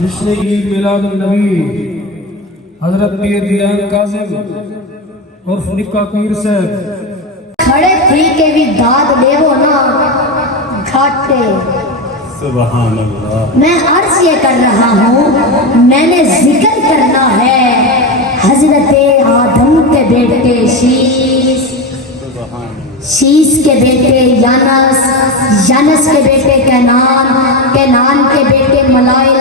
جشن عید میلاد النبی حضرت پیر دیان کاظم عرف نکا پیر صاحب کھڑے تھی کہ بھی داد لے وہ نا گھاٹے. سبحان اللہ. میں عرض یہ کر رہا ہوں میں نے ذکر کرنا ہے حضرت آدم کے بیٹے شیس، شیس کے بیٹے یانس، یانس کے بیٹے کینان، کینان کے بیٹے ملائل،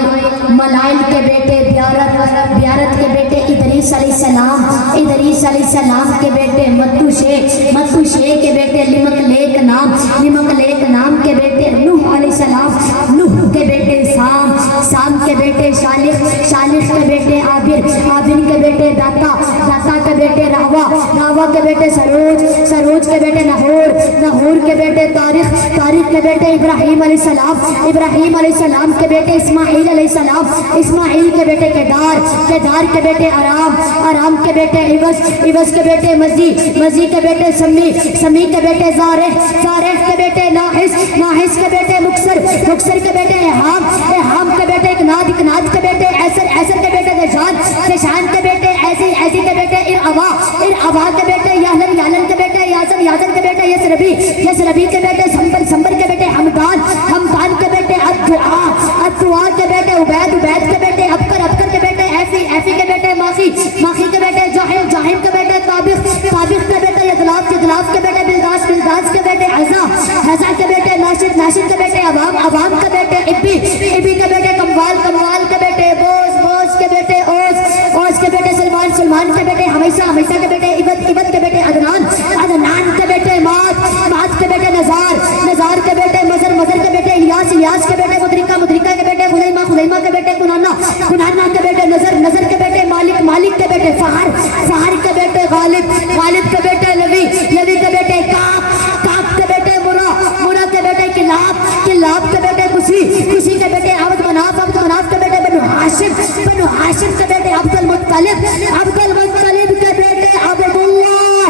ملائل کے بیٹے بیارت، بیارت کے بیٹے ادریس علیہ السلام، ادریس علیہ السلام کے بیٹے متوشے، متوشے کے بیٹے لمک لیک نام، لمک لیک نام کے بیٹے نوح علیہ السلام، نوح کے بیٹے سام، سام کے بیٹے شالخ، شالخ کے بیٹے عابر، عابر کے بیٹے داتا، داتا کے بیٹے راوا، راوا کے بیٹے سروج، سروج کے بیٹے نحور، نحور کے بیٹے تاریخ، تاریخ کے بیٹے ابراہیم علیہ السلام، ابراہیم علیہ السلام کے بیٹے اسماعیل علیہ السلام، اسماعیل کے بیٹے کیدار، کیدار کے بیٹے آرام، آرام کے بیٹے عوض، عوض کے بیٹے مزی، مزی کے بیٹے سمی، سمی کے بیٹے زارح، زارح کے بیٹے ناحس، ناحس کے بیٹے مکسر، مکسر کے بیٹے احام، احام کے بیٹے اکناد، اکناد کے بیٹے ایسر، ایسر کے بیٹے دشان، دشان کے بیٹے ایسی، ایسی کے بیٹے ارعوا، ارعوا کے بیٹے یالن، یالن کے بیٹے یازن، یازن کے بیٹے یسربی، یسربی کے بیٹے سمبر، سمبر کے بیٹے حمدان، حمدان کے بیٹے الدعا، الدعا کے بیٹے عبید، عبید کے بیٹے ابکر، ابکر کے بیٹے ایفی، ایفی کے بیٹے ماخی، ماخی کے بیٹے جاہم، جاہم کے بیٹے طابق، طابق کے بیٹے یدلاف، یدلاف کے بیٹے بلداس، بلداس کے بیٹے حزا، حزا کے بیٹے ناشد، ناشد کے بیٹے عوام، عوام کے بیٹے ابی، ابی کے بیٹے کموال، کموال کے بیٹے بوز، بوز کے بیٹے اوز، اوز کے بیٹے سلمان، سلمان کے بیٹے ہمیشہ، ہمیشہ کے بیٹے عبد، عبد کے بیٹے عدنان، عدنان کے بیٹے مات، مات کے بیٹے نزار، نزار کے بیٹے مزر، مزر کے بیٹے الیاس، الیاس کے بیٹے مدرکہ، مدرکہ کے بیٹے خزیمہ، خزیمہ کے بیٹے کنانا، کنانا کے بیٹے نظر، نظر کے بیٹے مالک، مالک کے بیٹے فہر، فہر کے بیٹے غالب، غالب کے بیٹے لوی، لوی کے بیٹے کاپ، کاپ کے بیٹے مرا، مرا کے بیٹے کلاب، کلاب کے بیٹے کسی، کسی کے بیٹے عبد مناف، عبد مناف کے بیٹے بنو ہاشم، بنو ہاشم کے بیٹے عبد المطلب، عبد المطلب کے بیٹے عبد اللہ،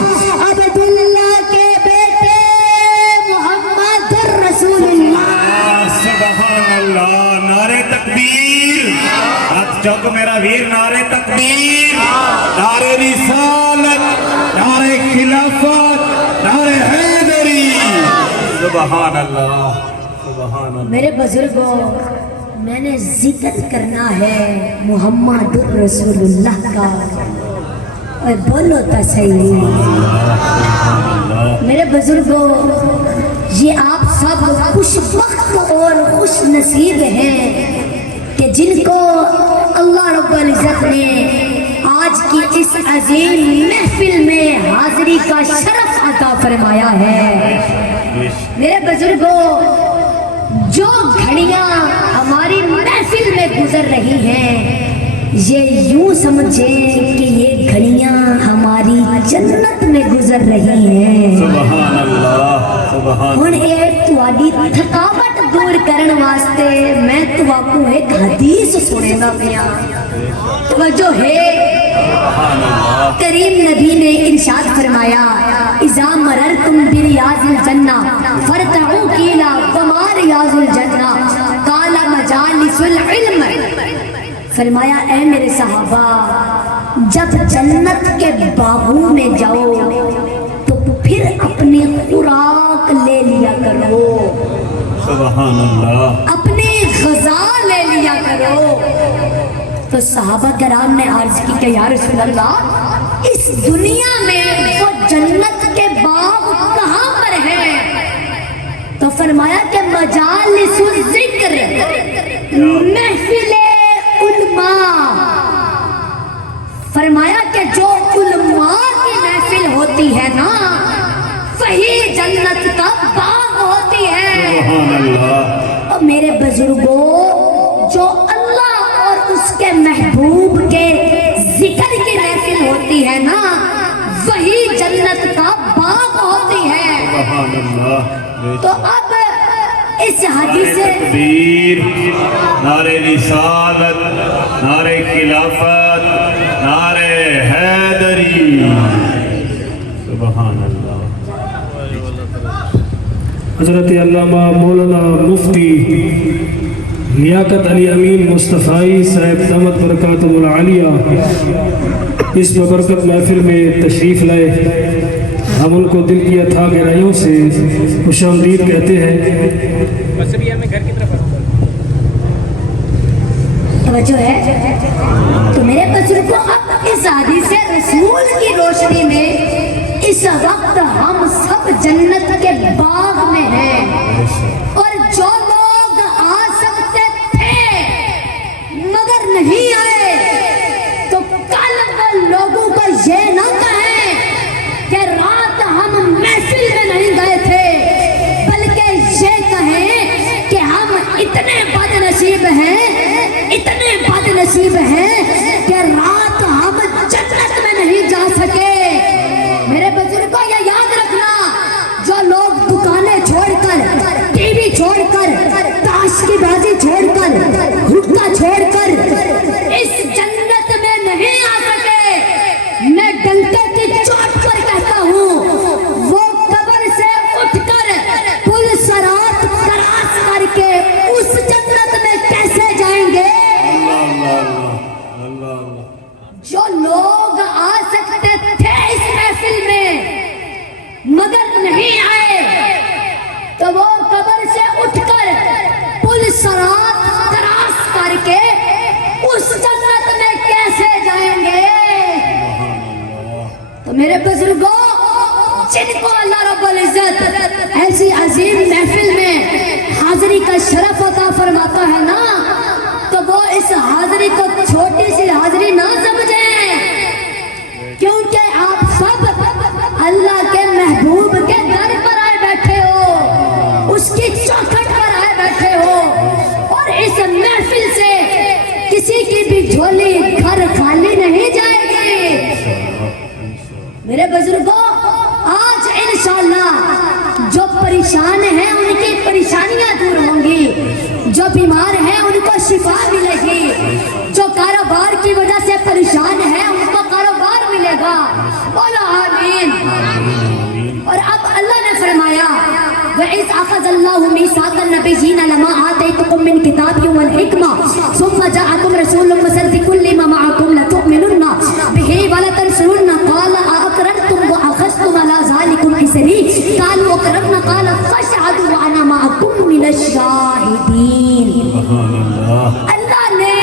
عبد اللہ کے بیٹے محمد رسول اللہ. سبحان اللہ. نعرہ تکبیر. ہاتھ چوک میرا ویر. نعرہ تکبیر، نعرہ رسالت، نعرہ خلافت، نعرہ حیدری. سبحان اللہ. سبحان اللہ. میرے بزرگوں میں نے ذکر کرنا ہے محمد رسول اللہ کا. اور بولو تا صحیح. میرے بزرگوں یہ آپ سب خوش بخت اور خوش نصیب ہیں کہ جن کو اللہ رب العزت نے آج کی اس عظیم محفل میں حاضری کا شرف عطا فرمایا ہے. میرے بزرگوں جو گھڑیاں ہماری محفل میں گزر رہی ہیں یہ یوں سمجھیں کہ یہ گھڑیاں ہماری جنت میں گزر رہی ہیں. سبحان اللہ. سبحان. ہن اے تواڈی تھکاوٹ دور کرن واسطے میں تواکو ایک حدیث سنے گا پیا. توجہ ہے. کریم نبی نے ارشاد فرمایا اذا مررتم بریاض الجنہ فرتعوا قیلا وما ریاض الجنہ قال مجالس العلم. فرمایا اے میرے صحابہ جب جنت کے باغوں میں جاؤ تو پھر اپنی خوراک لے لیا کرو. سبحان اللہ. اپنی غذا لے لیا کرو. تو صحابہ کرام نے عرض کی کہ یا رسول اللہ اس دنیا میں وہ جنت کے باغ کہاں پر ہیں؟ تو فرمایا کہ مجالس الذکر، محفل علماء. فرمایا کہ جو علماء کی محفل ہوتی ہے نا وہی جنت کا باغ ہوتی ہے. سبحان اللہ. اور میرے بزرگوں جو اللہ اور اس کے محبوب کے ذکر کی محفل ہوتی ہے نا وہی جنت کا باغ ہوتی ہے. سبحان اللہ. تو اب اس حدیث تکبیر، نعرہ رسالت، نعرہ خلافت، نعرہ حیدری. سبحان اللہ. حضرت علامہ مولانا مفتی لیاقت علی امین مصطفی صاحب دامت برکاتہ العالیہ اس ببرکت محفل میں تشریف لائے. ہم ان کو دل کی اتھا گہرائیوں سے خوش آمدید کہتے ہیں. توجہ ہے تو میرے بزرگوں، اب اس حدیث رسول کی روشنی میں اس وقت ہم سب جنت کے باغ میں ہیں، اور جو لوگ آ سکتے تھے مگر نہیں آئے تو کل وہ لوگوں کو یہ نہ کہیں کہ رات ہم محفل میں نہیں گئے تھے، بلکہ یہ کہیں کہ ہم اتنے بد نصیب ہیں، اتنے بد نصیب ہیں کہ رات ہم جنت میں نہیں جا سکے. میرے بزرگوں یہ یاد رکھنا، جو لوگ دکانیں چھوڑ کر، ٹی وی چھوڑ کر، تاش کی بازی چھوڑ کر، حکا چھوڑ کر اس جنت میں نہیں آ سکے، میں ڈنکے کی چوٹ پر کہتا ہوں وہ قبر سے اٹھ کر پل صراط کراس کر کے اس جنت میں کیسے جائیں گے؟ جو لوگ آ سکتے تھے اس محفل میں مگر نہیں آئے تو وہ قبر سے اٹھ کر پل صراط کراس کر کے اس جنت میں کیسے جائیں گے؟ تو میرے بزرگوں، جن کو اللہ رب العزت ایسی عظیم محفل میں حاضری کا شرف عطا فرماتا ہے نا، تو وہ اس حاضری کو چھوٹی سی حاضری نہ سمجھیں، کیونکہ آپ سب اللہ کے محبوب کے در پر آئے بیٹھے ہو، اس کی چوکھٹ پر آئے بیٹھے ہو، اور اس محفل سے کسی کی بھی جھولی گھر خالی نہیں جائے گی. میرے بزرگوں، آج انشاءاللہ جو پریشان ہیں ان کی پریشانیاں دور ہوں گی، جو بیمار ہیں ان کو شفا ملے گی، جو کاروبار کی وجہ سے پریشان ہیں ان کو کاروبار ملے گا. بولو آمین. اور اب اللہ نے فرمایا وَإِذْ أَخَذَ اللَّهُ مِيثَاقَ النَّبِيِّينَ لَمَا آتَيْتُكُم مِّن كِتَابٍ وَالْحِكْمَةٍ ثُمَّ جَاءَكُمْ رَسُولٌ مُصَدِّقٌ لِّمَا مَعَكُمْ لَتُؤْمِنُنَّ بِهِ وَلَتَنصُرُنَّهُ قَالَ أَأَقْرَرْتُمْ وَأَخَذْتُمْ عَلَىٰ ذَٰلِكُمْ إِصْرِي قَالُوا أَقْرَرْنَا قَالَ فَاشْهَدُوا وَأَنَا مَعَكُم مِّنَ الشَّاهِدِينَ. اللہ نے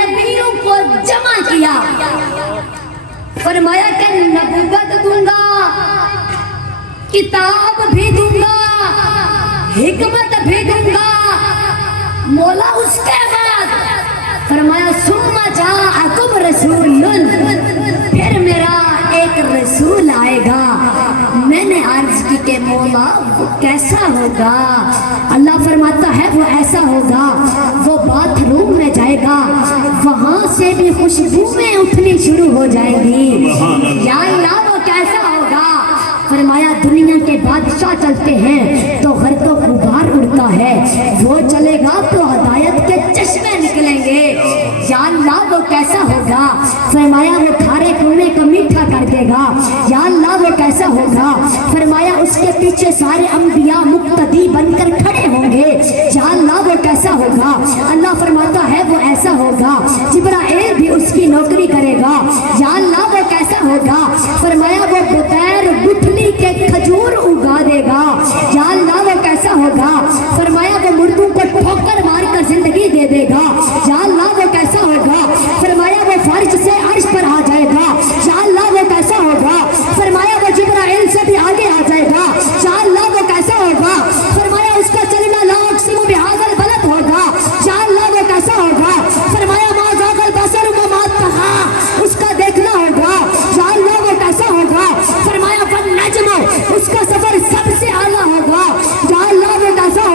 نبیوں کو جمع کیا، فرمایا کہ نبوت دوں گا، کتاب بھی دوں گا، حکمت بھی دوں گا. مولا اس کے بعد فرمایا ثم جاءکم رسول، پھر میرا ایک رسول آئے گا. میں نے عرض کی کہ مولا وہ کیسا ہوگا؟ اللہ فرماتا ہے وہ ایسا ہوگا، وہ باتھ روم میں جائے گا، وہاں سے بھی خوشبوئیں اٹھنی شروع ہو جائیں گی. یا اللہ وہ کیسا ہوگا؟ فرمایا دنیا کے بادشاہ چلتے ہیں تو گھر تو غبار اڑتا ہے، وہ چلے گا تو ہدایت کے چشمے نکلیں گے. یا اللہ وہ کیسا ہوگا؟ فرمایا وہ کھارے کونے کا میٹھا کر دے گا. یا اللہ وہ کیسا ہوگا؟ فرمایا اس کے پیچھے سارے انبیاء مقتدی بن کر کھڑے ہوں گے. یا اللہ وہ کیسا ہوگا؟ اللہ فرماتا ہے وہ ایسا ہوگا جبرائیل بھی اس کی نوکری کرے گا. یا اللہ وہ کیسا ہوگا؟ فرمایا وہ بغیر گٹھلی کے کھجور اگا دے گا. یا اللہ وہ کیسا ہوگا؟ فرمایا وہ مردوں کو ٹھوکر مار کر زندگی دے دے گا. یا اللہ وہ کیسا ہوگا؟ فرمایا وہ فرش سے عرش پر آ جائے گا. یا اللہ وہ کیسا ہوگا؟ فرمایا وہ جبرائیل سے بھی آگے آ جائے گا. یا اللہ وہ کیسا ہوگا؟ فرمایا اس کا چلنا لا اقسم بہذا البلد ہوگا. یا اللہ وہ کیسا ہوگا؟ فرمایا ما ذاق البصر وما طغى، اس کا دیکھنا ہوگا. یا اللہ وہ کیسا ہوگا؟ فرمایا فالنجم، اس کا سفر سب سے اعلیٰ ہوگا. یا اللہ وہ کیسا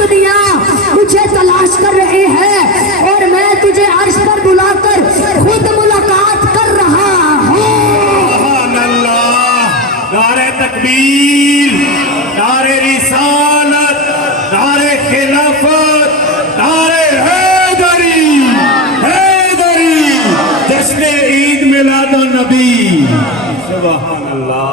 دنیا مجھے تلاش کر رہی ہے اور میں تجھے عرش پر بلا کر خود ملاقات کر رہا ہوں. سبحان اللہ. نعرہ تکبیر، نعرہ رسالت، نعرہ خلافت، نعرہ حیدری، حیدری، جشن عید میلاد النبی. سبحان اللہ،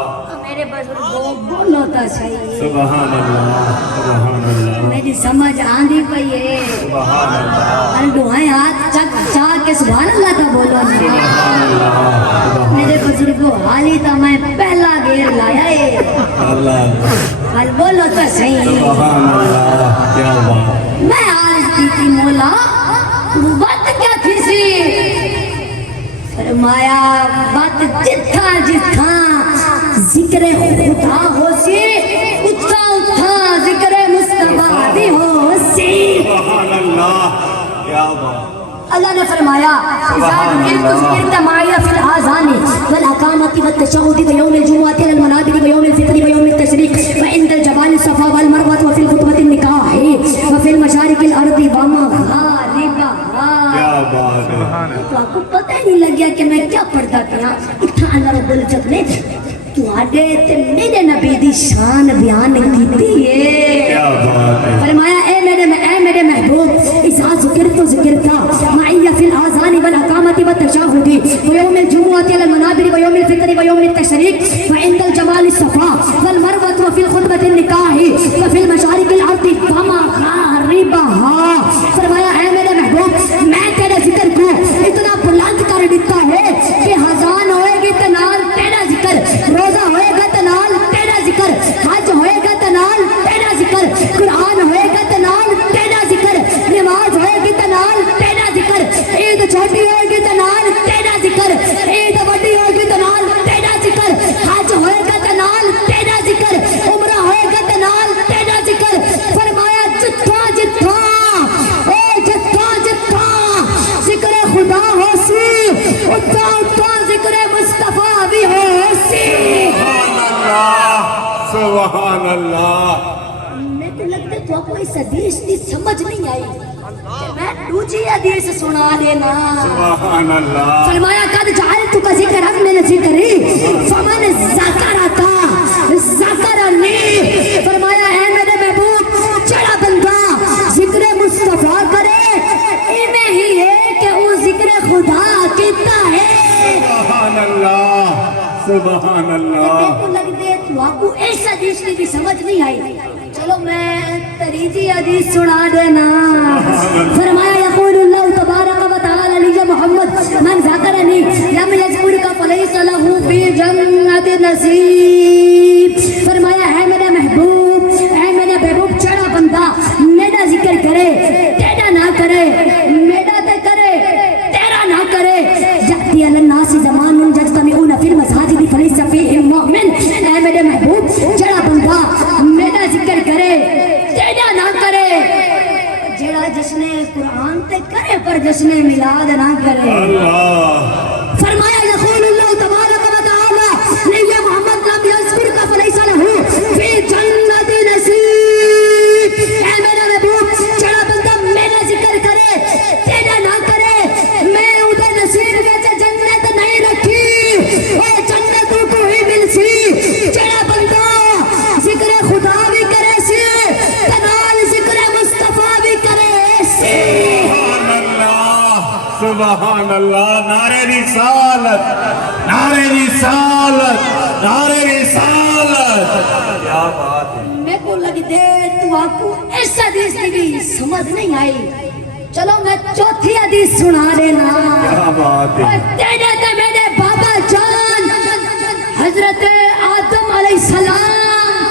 میرے بزرگوں بولو تو صحیح. سبحان اللہ، سبحان اللہ، میری سمجھ آندھی پئی ہے. سبحان اللہ، اور دعائیں ہاتھ چک چاہ کے سبحان اللہ کا بولو نا. سبحان اللہ، میرے بزرگوں حالی تو میں پہلا گیر لایا ہے. اللہ، حال بولو تو صحیح. سبحان اللہ. کیا بات. میں آج دی تھی مولا بات کیا تھی سی. فرمایا بات جتھا جتھا ذکر خدا ہو سی اتھا اتھا ذکر مصطفیٰ بھی ہو سی. سبحان اللہ. کیا بات. اللہ نے فرمایا اذا ذکرت معي في الاذان والاقامه والتشهد ويوم الجمعه على المنابر ويوم الفطر ويوم التشريق وعند الجبال الصفا والمروه وفي الخطبه النكاح وفي المشارق الارض ومغاربها. کیا بات ہے. تو آپ کو پتہ ہی نہیں لگیا کہ میں کیا پڑھتا تھا. اتنا اللہ رب العزت نے تواڈے تے میرے نبی دی شان بیان کیتی ہے. کیا بات ہے. فرمایا اے میرے محبوب اذا ذکرت ذکرتا معي في الاذان والاقامه والتشهد ويوم الجمعه على المنابر ويوم الفطر ويوم التشريق وعند الجبال الصفا والمروه وفي الخطبه النكاح وفي المشارق الارض ومغاربها. فرمایا اے میرے محبوب میں تیرے ذکر کو اتنا بلند کر دیتا ہے کہ اذان ہوئے گی تو نال تیرا ذکر, روزہ ہوئے گا تو نال تیرا ذکر, حج ہوئے گا تو نال تیرا ذکر, قرآن ہوئے گا تو نال تیرا ذکر, نماز ہوئے گی تو نال تیرا ذکر, عید چھوٹی ہوئے گی تو نال تیرا ذکر, عید بڑی ہوئے گی تو نال تیرا ذکر, حج ہوئے گا تو نال تیرا ذکر, عمرہ ہوئے گا تو نال تیرا ذکر. فرمایا جتھا جتھا جتھا جتھا ذکر خدا ہو سی اتھا اتھا ذکر مصطفیٰ بھی ہو سی. سبحان اللہ. میں تو لگتا تو آپ کو اس حدیث کی سمجھ نہیں آئی کہ میں دوسری حدیث سنا دینا. سبحان اللہ. فرمایا قد جعلتک ذکرا من ذکری فمن ذکرتا ذکرنی. فرمایا اے میرے محبوب جڑا بندہ ذکر مصطفیٰ کرے ایویں ہی ہے کہ وہ ذکر خدا کیتا ہے. سبحان اللہ. سبحان اللہ. کو لگتے تو آپ کو اس حدیث کی بھی سمجھ نہیں آئی. چلو میں تریجی حدیث سنا دینا. فرمایا یقول اللہ تبارک و تعالی علی محمد من ذکرنی لم یذکرک فلیس له فی جنت نصیب. فرمایا ہے میرے محبوب, اے میرے محبوب چڑا بندہ میرا ذکر کرے تیرا نہ کرے, میرا تے کرے تیرا نہ کرے. یأتی علی الناس زمان یجتمعون فی المساجد فلیس فیہم مؤمن. اے میرے محبوب چڑا بندہ میرا ذکر کرے تیرا نہ کرے, جڑا جشن قرآن تے کرے پر جشن میلاد نہ کرے. اللہ. فرمایا یقول اللہ تبارک و تعالی نبی محمد لم یذکرک فلیس له فی جنت نصیب. اے میرا محبوب چڑا بندہ میرا ذکر کرے تیرا نہ کرے, میں ادھر نصیب وچ جنت نہیں رکھی, اے جنت کو ہی مل سی. چڑا بندہ ذکر خدا بھی کرے سی تنال ذکر مصطفیٰ بھی کرے سی. سبحان اللہ. سبحان اللہ. نعرہ رسالت, نعرہ رسالت, نعرہ رسالت. کیا بات ہے. میرے کو لگتے تو آپ کو اس حدیث کی بھی سمجھ نہیں آئی. چلو میں چوتھی حدیث سنا دینا. کیا بات ہے. تیرے تے میرے بابا جان حضرت آدم علیہ السلام,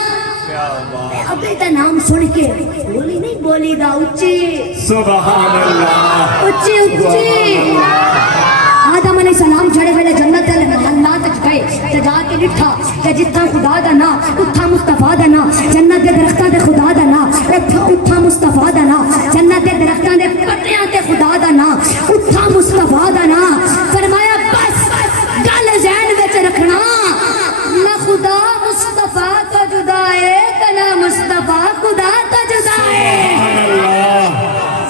کیا بات. ابھی تو نام سن کے بولی نہیں بولی دا اچھی سبحان اللہ. اچھی اچھی. آدم علیہ السلام جڑے ویلے جنت اللہ تک گئے تے جا کے لکھا کہ جتھا خدا دا نا اتھا مصطفیٰ دا نا, جنت دے درختاں تے خدا دا نا اتھا مصطفیٰ دا نا, جنت دے درختاں دے پتیاں تے خدا دا نا اتھا مصطفیٰ دا نا. فرمایا بس گل ذہن وچ رکھنا نہ خدا مصطفیٰ تو جدا ہے نہ مصطفیٰ خدا تو جدا ہے.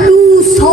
200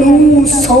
900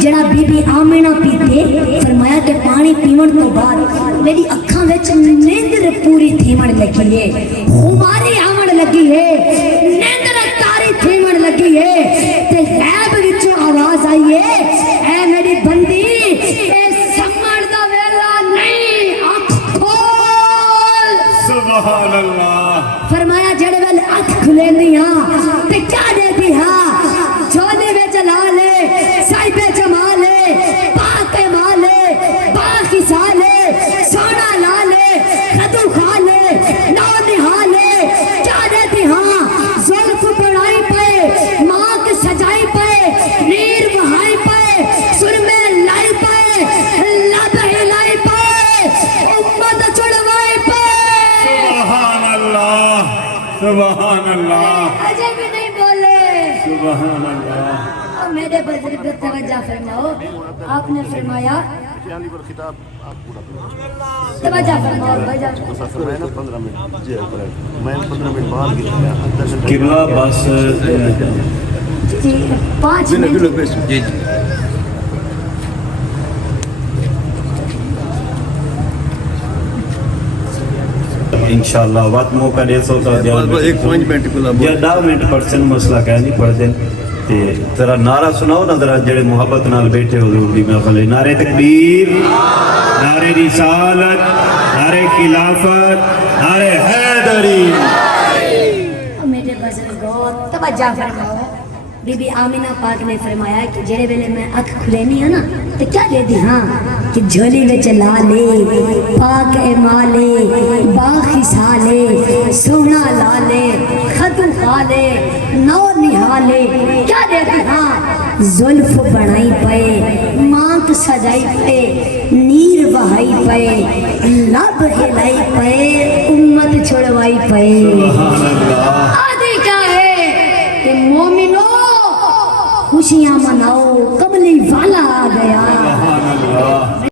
جڑا بی بی آمینہ پیتے فرمایا کہ پانی پیون تو بعد میری اکھاں وچ نیندر پوری تھیمن لگی ہے خماری آمن لگی ہے نیندر تاری تھیمن لگی ہے تے غیب وچوں آواز آئی ہے اے میری بندی اے سمجھ دا ویلا نہیں اکھ کھول سبحان اللہ فرمایا جڑے ویلے اکھ کھلے نہیں ہاں تے کیا دے دی ہاں جھولے وچ لا لے صاحب جمال ہے پاک مال ہے پاک حسال ہے سونا لا لے خدو کھا لے نو نہال ہے کیا دے دی ہاں زلف بڑھائی پے ماک سجائی پے نیر بہائی پے سرمے لائی پے لب ہلائی پے امت چڑھوائی پے سبحان اللہ سبحان اللہ اجے بھی نہیں بولے سبحان اللہ میرے بزرگ توجہ فرماؤ آپ نے فرمایا توجہ فرماؤ قبلہ بس جی 5 منٹ انشاءاللہ وقت موقع دے سو تو ایک 5 منٹ یا 10 منٹ پرسن مسئلہ کہہ نہیں پڑھ دیں تے ذرا نعرہ سناؤ نا ذرا جڑے محبت نال بیٹھے حضور دی محفل نعرہ تکبیر نعرہ رسالت نعرہ خلافت نعرہ حیدری میرے بزرگوں توجہ فرماؤ بی بی آمینہ پاک نے فرمایا کہ جڑے ویلے میں اکھ کھلینی ہے نا تو کیا دے دی ہاں کہ جھولی وچ لا لے پاک مالے باخسا لے سونا لا لے خدو کھا لے نو نہالے کیا دے دی ہاں زلف بڑھائی پے مانک سجائی پے نیر بہائی پے لب ہلائی پے امت چھڑوائی پے سبحان اللہ آدھی کیا ہے کہ مومنو خوشیاں مناؤ قبلی وال